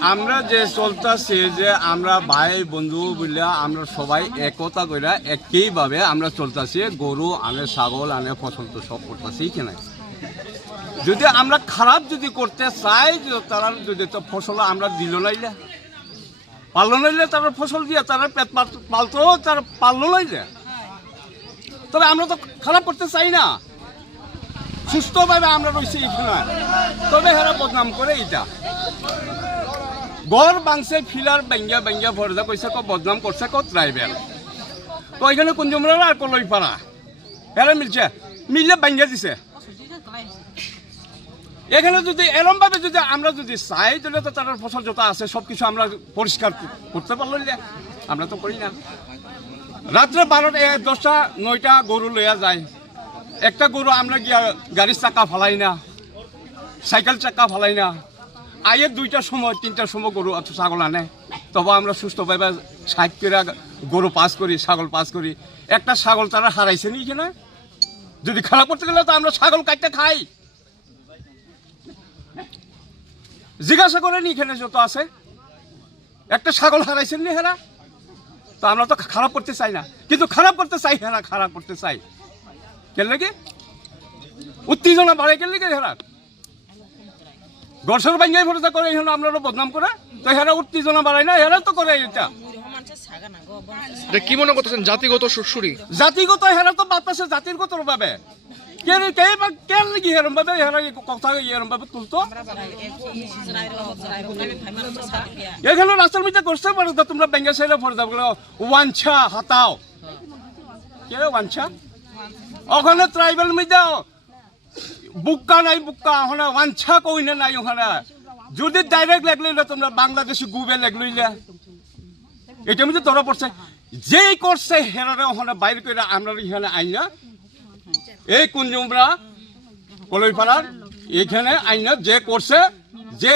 আমরা যে চলতেছি যে আমরা ভাই, বন্ধু বলে আমরা সবাই একতা করে একইভাবে আমরা চলতেছি গরু, আনে ছাগল, আনে ফসল তো সব করতেছি কেন যদি আমরা খারাপ যদি করতে চাই তারা যদি তো ফসল আমরা দিল নাইলে। পারল নাইলে তারা ফসল দিয়ে, তারা পেট পাল- পালতো, তারা পারল নাইলে। তবে আমরা তো খারাপ করতে চাই না। সুস্থভাবে আমরা রয়েছি এখানে তবে হেরা বদনাম করে এটা গড় বাংছে, ফিলার বেঙ্গা বেঙ্গা ভরদা কইছে, কো বদনাম করছে, কো ট্রাইবেল তো এখানে কুঞ্জমরা আর কলই পারা হেরা মিলছে, মিললে বেঙ্গা দিছে। এখানে যদি এরম ভাবে যদি আমরা যদি চাই, তাহলে তো তার ফসল যত আছে সব কিছু আমরা পরিষ্কার করতে পারল না আমরা তো করি না। রাত্রে বারোটা দশটা, নয়টা গরু লইয়া যায়। একটা গরু আমরা গিয়া গাড়ির চাকা ফালাই না, সাইকেল চাকা ফালাই না। আয়ের দুইটার সময়, তিনটার সময় গরু অত ছাগল আনে। তবে আমরা সুস্থভাবে ষাট করে গরু পাস করি, ছাগল পাস করি। একটা ছাগল তারা হারাইছে নি? এখানে যদি খারাপ করতে গেলে তো আমরা ছাগল কাটতে খাই। জিজ্ঞাসা করেন এখানে যত আছে। একটা ছাগল হারাইছেন নি হেরা? তো আমরা তো খারাপ করতে চাই না। কিন্তু খারাপ করতে চাই, হেরা খারাপ করতে চাই। কেন লাগে উত্তেজনা বাড়ে কেন লাগে হেরা গড়সর বাঙ্গাই ভরসা করে এখানে আমরা বদনাম করে? তো হেরা উত্তেজনা বাড়ায় না হেরা তো করে এটা। কি মনে করতেছেন জাতিগত সুরসুরি জাতিগত হেরা তো বাতাসে ভাবে? কে বা- লাগি হেরম ভাবে হেরা এই কথা এরম ভাবে তুলতো? এখানে রাস্তার মধ্যে করতে পারো তো তোমরা বেঙ্গা সাইডে ফরে যাব ওয়াঞ্ছা হাতাও। কে ওয়াঞ্ছা? ওখানে ট্রাইবেল মধ্যে বুক্কা নাই বুক্কা, ওখানে ওয়াঞ্ছা কই না নাই ওখানে। যদি ডাইরেক্ট লাগলে তোমরা বাংলাদেশি গুবে লাগলে এটা মধ্যে ধরা পড়ছে। যেই করছে হেরারে ওখানে বাইরে করে আমরা এখানে আইনা। এই কুঞ্জুমরা, কলইপাড়ার, এখানে আইনা যে করছে, যে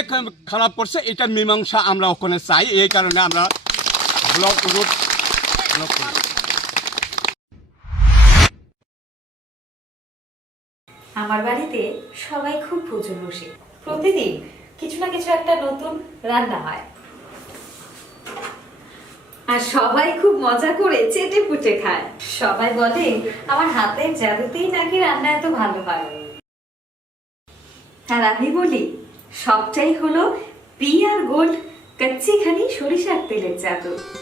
খারাপ করছে, এটা মীমাংসা আমরা ওখানে চাই। এই কারণে আমরা ব্লক রুট ব্লক আমার বাড়িতে সবাই খুব প্রচুর বসে। প্রতিদিন কিছু না কিছু একটা নতুন রান্না হয়। আর সবাই খুব মজা করে চেটে পুটে খায়। সবাই বলে, আমার হাতের জাদুতেই নাকি রান্না এত ভালো হয়? আর আমি বলি, সবটাই হলো পিয়ার গোল্ড কচ্চিখানি সরিষার তেলের জাদু।